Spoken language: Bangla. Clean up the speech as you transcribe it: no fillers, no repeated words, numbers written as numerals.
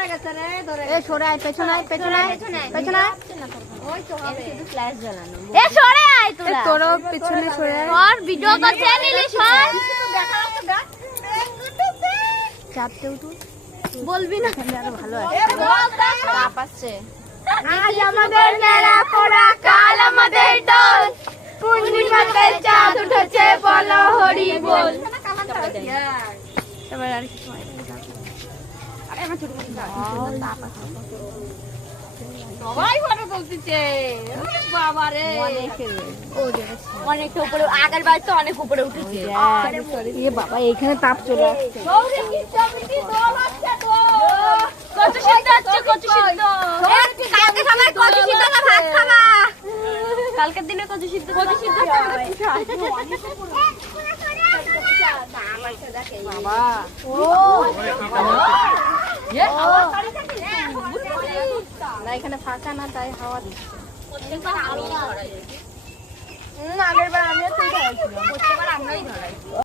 সরে আয়, পেছনে আয়, পেছনে আয়, পেছনে আয়। তোরও পিছনে সরে আয়। ভিডিও করছে নিলি সর। চাপতে উঠু, বলবি না আরো ভালো আছে। আজ আমাদের মেলা পড়া, কাল আমাদের দোল, পূর্ণিমাতে চাঁদ উঠেছে, বলো হরি বল। এবার আর কিছু হয় না। আরে আমার ছোট ছোট তাপ আছে। সবাই ফটো তুলতেছে। বাবা রে, অনেক উপরে, আগের বার তো অনেক উপরে উঠেছে। এ বাবা, এইখানে তাপ চলে আসছে। কচু সিদ্ধ হচ্ছে, কচু সিদ্ধ। কালকে সবাই কচু সিদ্ধ না ভাত খাবা। কালকের দিনে কচু সিদ্ধ, কচু সিদ্ধ বাবা না, এখানে ফাঁকা না, তাই হাওয়া দিচ্ছে। আগের বার আমিও তো ধরাইছিলাম, প্রত্যেকবার আমরাই ধরাই।